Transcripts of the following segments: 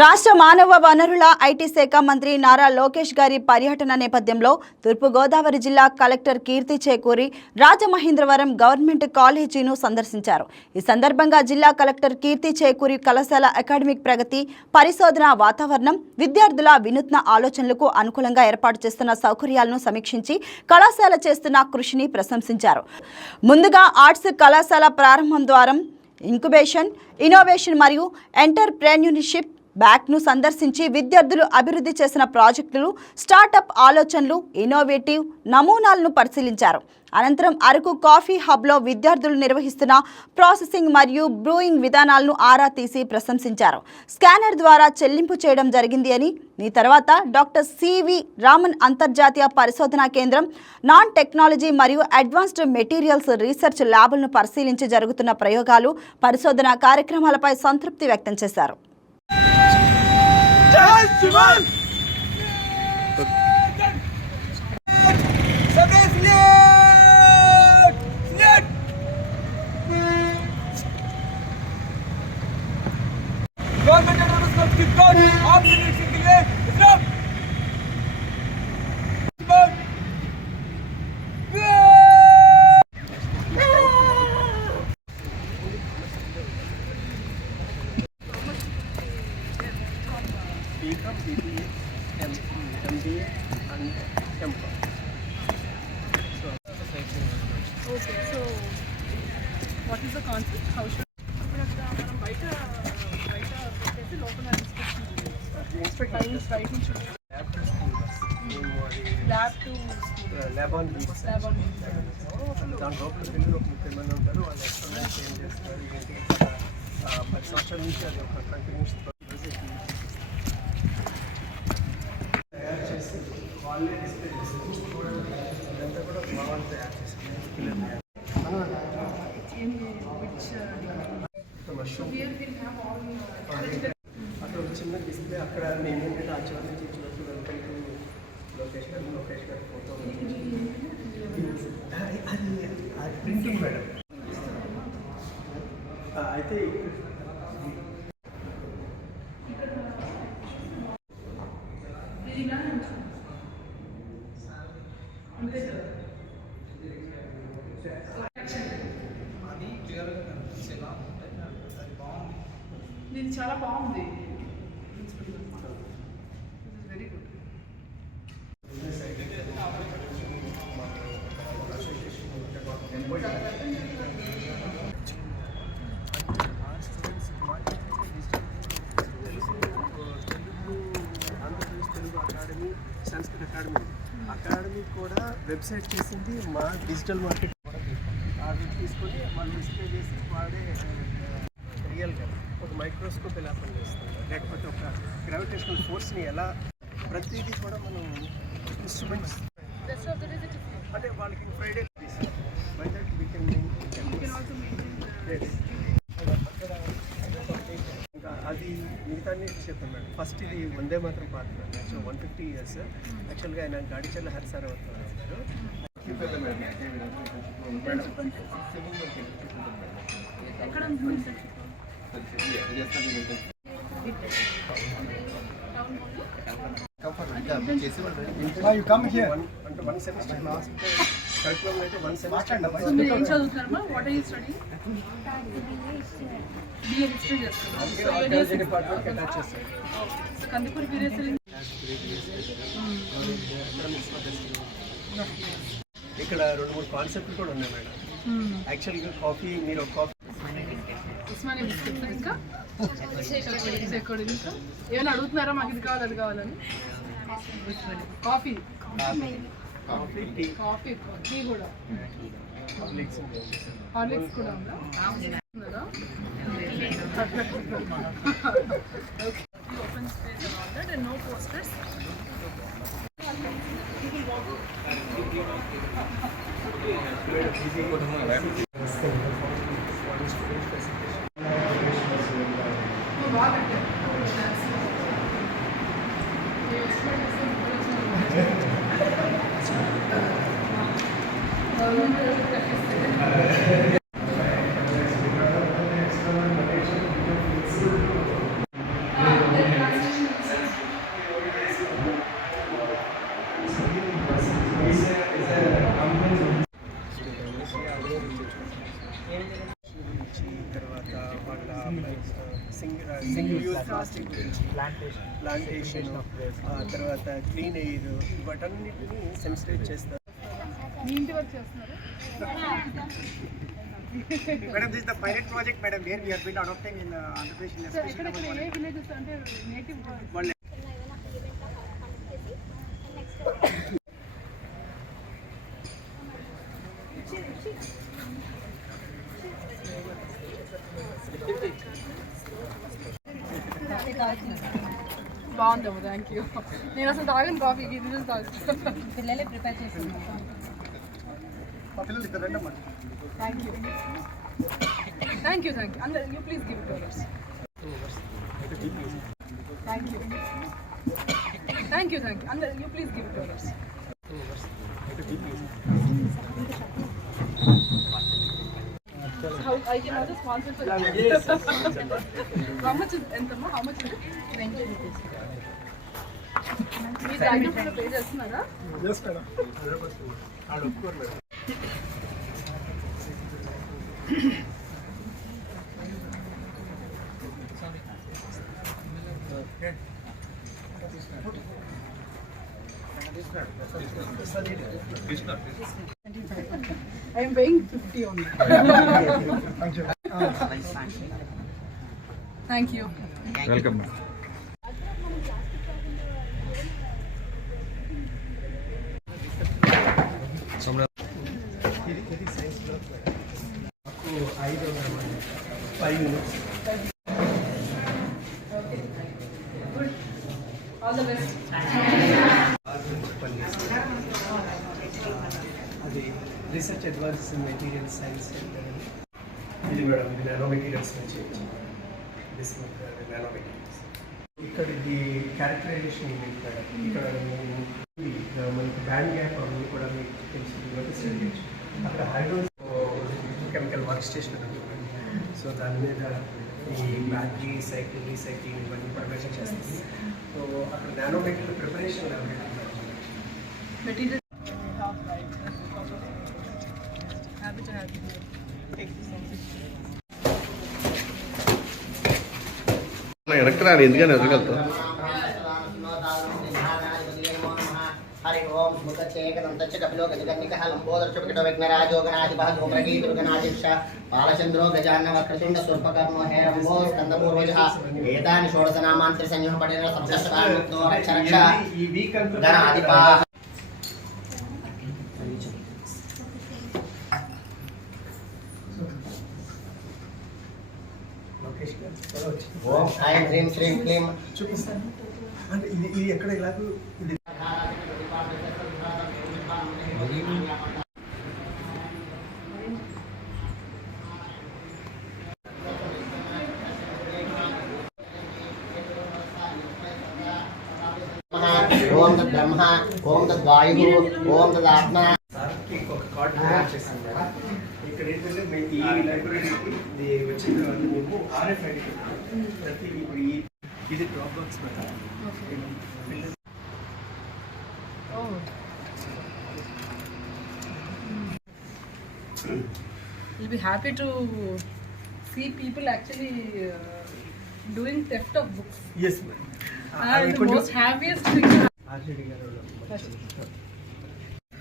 రాష్ట్ర మానవ వనరుల ఐటీ శాఖ మంత్రి నారా లోకేష్ గారి పర్యటన నేపథ్యంలో తూర్పుగోదావరి జిల్లా కలెక్టర్ కీర్తి చేకూరి రాజమహేంద్రవరం గవర్నమెంట్ కాలేజీను సందర్శించారు. ఈ సందర్భంగా జిల్లా కలెక్టర్ కీర్తి చేకూరి కళాశాల అకాడమిక్ ప్రగతి పరిశోధన వాతావరణం విద్యార్థుల వినూత్న ఆలోచనలకు అనుకూలంగా ఏర్పాటు చేస్తున్న సౌకర్యాలను సమీక్షించి కళాశాల చేస్తున్న కృషిని ప్రశంసించారు. ముందుగా ఆర్ట్స్ కళాశాల ప్రారంభం ద్వారా ఇంక్యుబేషన్ ఇన్నోవేషన్ మరియు ఎంటర్ప్రెన్యూర్షిప్ బ్యాక్ను సందర్శించి విద్యార్థులు అభివృద్ధి చేసిన ప్రాజెక్టులు స్టార్టప్ ఆలోచనలు ఇన్నోవేటివ్ నమూనాలను పరిశీలించారు. అనంతరం అరకు కాఫీ హబ్లో విద్యార్థులు నిర్వహిస్తున్న ప్రాసెసింగ్ మరియు బ్రూయింగ్ విధానాలను ఆరా తీసి ప్రశంసించారు. స్కానర్ ద్వారా చెల్లింపు చేయడం జరిగింది అని ఈ తర్వాత డాక్టర్ సివి రామన్ అంతర్జాతీయ పరిశోధనా కేంద్రం నాన్ టెక్నాలజీ మరియు అడ్వాన్స్డ్ మెటీరియల్స్ రీసెర్చ్ ల్యాబులను పరిశీలించి జరుగుతున్న ప్రయోగాలు పరిశోధన కార్యక్రమాలపై సంతృప్తి వ్యక్తం చేశారు. 起来，起来！What is మనం బయట బయట పెట్టేసి లోపల lab to lab on lab on దాని లోపల ఒక ముప్పై మంది ఉంటారు వాళ్ళు ఎక్స్పెరిమెంట్స్ ఏం చేస్తారు ఏంటి పది సంవత్సరాల నుంచి అది ఒక కంటిన్యూస్ తయారు చేసి వాళ్ళే డిస్ప్లే చేస్తారు చూడండి ఇదంతా కూడా మా వాళ్ళు తయారు చేసింది పిల్లలు వర్షం. అక్కడ ఒక చిన్న డిస్ప్లే అక్కడ నేను ఏంటంటే ఆ చివరి వెల్కమ్ టు లోకేష్ గారు లోకేష్ గారు ఫోటో అది ప్రింటింగ్ మేడం. అయితే ఇది చాలా బాగుంది. Very good Andhra Pradesh Telugu academy సంస్కృత అకాడమీ అకాడమీ కూడా వెబ్సైట్ చేసింది మా డిజిటల్ మార్కెట్ అది తీసుకొని వాళ్ళు డిస్ప్లే చేసి వాడే రియల్గా ఒక మైక్రోస్కోప్ ఎలా పనిచేస్తుంది? లేకపోతే ఒక గ్రావిటేషనల్ ఫోర్స్ని ఎలా ప్రతిదీ కూడా మనం ఇన్స్ట్రుమెంట్స్ అంటే వాళ్ళకి Friday by that we can ఇంకా అది మిగతా చెప్తాను మేడం ఫస్ట్ ఇది వందే మాత్రం పాట. యాక్చువల్ వన్ ఫిఫ్టీ ఇయర్స్ యాక్చువల్గా ఆయన గాడిచల్ల హరిసార్ అవుతున్నారు ఎక్కడ కందిపూరి వీరేశ్వరి ఇక్కడ రెండు మూడు కాన్సెప్ట్లు కూడా ఉన్నాయి మేడం. యాక్చువల్గా కాఫీ మీరు కాఫీ ఉస్మానియా బిస్కెట్స్ ఇంకా? ఇంకా? ఏమైనా అడుగుతున్నారా? మాకు ఇది కావాలి అది కావాలని? Coffee coffee tea coffee tea కూడా. హార్లిక్స్ కూడా ఉందా? and all that and single use plastic గురించి ప్లాంటేషన్ తర్వాత క్లీన్ ఎయిర్ వాటన్నిటిని సెన్సిటైజ్ చేస్తారు. మీ ఇంటి వరకు చేస్తున్నారు? Madam, this is the pilot project, madam, where we have బాగుందమ్మ thank you నేను అసలు తాగను కాఫీ ఇది చూసి తాగుతాను పిల్లలే ప్రిపేర్ చేస్తున్నాం మా పిల్లలు ఇద్దరు రండి అమ్మా. Thank you thank you thank you అందరు you please give it ours thank you thank you thank you అందరు you please give it ours How I can also sponsor for How much is ఎంతమ్మా how much is it? Twenty rupees me background pay చేస్తున్నారా వాళ్ళు ఒప్పుకోరు madam I am paying 50 only. Thank you. Thank you. Welcome. Five minutes. Okay. Good. All the best. Research advances in material science ఇది madam ఇది nano materials నుంచి nano materials ఇక్కడ ఇది characterisation unit madam ఇక్కడ మనకి బ్యాండ్ గ్యాప్ అవన్నీ కూడా మీకు తెలిసి అక్కడ hydro chemical work station so దాని మీద ఈ బ్యాటరీ సైకిల్ రీసైకిల్ ఇవన్నీ ప్రిపరేషన్ చేస్తుంది. సో అక్కడ nano material preparation material You here. Thank you so much. రాని ఎందుకని ఎదగలుగుతా హరి ఓం స్మృతచేకదంతచ్చ కపిలో గజగన్నికః లంబోదర్శ వికట విఘ్నరాజో గణాధిపः ధూమ్రగీతుడు గణాధిక్ష బాలచంద్రో గజాన్న వక్రతుండ స్వర్పకర్మో హేరంబో స్కందపూర్వజः ఏతాని షోడశనామాన్ త్రిసంయోగ పడిన సప్తశతాన్ముక్తో రక్ష రక్ష ఈ వీక్ అంతా గణాధిపాः లోకేష్ గారు త్వరగా వచ్చి. ఓం ఐం హ్రీం శ్రీం క్లీం చూపిస్తాను అంటే ఇది ఇది ఎక్కడ ఇలా ఇది ఓం తద్ బ్రహ్మ ఓం తద్ వాయు ఓం తద్ ఆత్మ సార్కి ఒక కార్డు ప్రొవైడ్ చేశాను మేడం ఇక్కడ ఏంటంటే మేము ఈ లైబ్రరీకి వచ్చిన తర్వాత మేము ఆర్ఎఫ్ఐడి ప్రతి ఇప్పుడు ఈ ఇది drop box madam Oh. You'll be happy to see people actually uh, doing theft of books. Yes madam And the most happiest thing.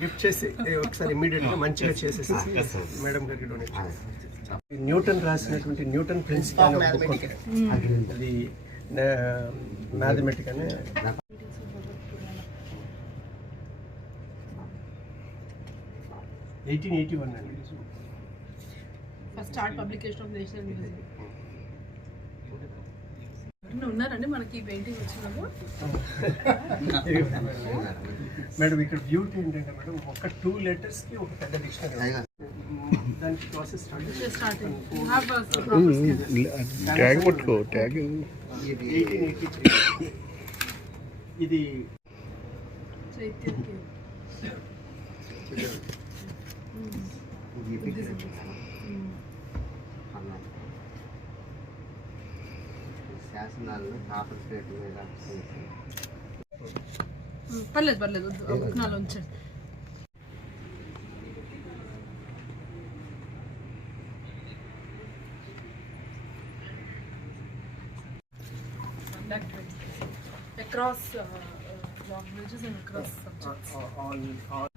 Gift చేసి ఏ ఒకసారి ఇమ్మీడియట్గా మంచిగా చేసేసి మేడం గారికి డొనేట్ న్యూటన్ రాసినటువంటి న్యూటన్ ప్రిన్సిపల్ అది మ్యాథమెటిక్ అనే. ఎయిటీన్ ఎయిటీ వన్ అండి. First art publication of national museum ఉన్నారండి మనకి ఈ పెయింటింగ్ వచ్చినప్పుడు మేడం ఇక్కడ బ్యూటీ ఏంటంటే మేడం ఒక టూ లెటర్స్కి ఒక పెద్ద డిక్షనరీ దానికి ప్రాసెస్ స్టార్ట్ ట్యాగ్ పట్టుకో ట్యాగ్ ఎయిటీన్ ఎయిటీ త్రీ ఇది శాసనాలను టాపర్ ప్లేట్ మీద పర్లేదు పర్లేదు బుక్నాలు ఉంచండి across uh, languages and across subjects. Uh, all, all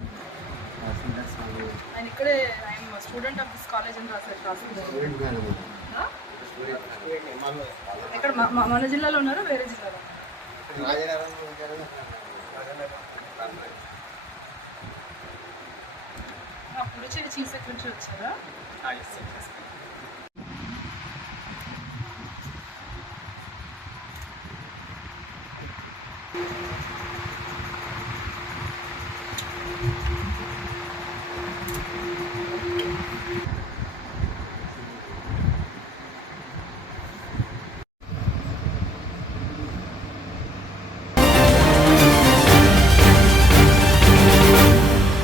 ఇక్కడే I'm student of this college అని రాశారు మ- మన జిల్లాలో ఉన్నారా? వేరే జిల్లాలో? పురుచేరి చీఫ్ సెక్రటరీ వచ్చారా?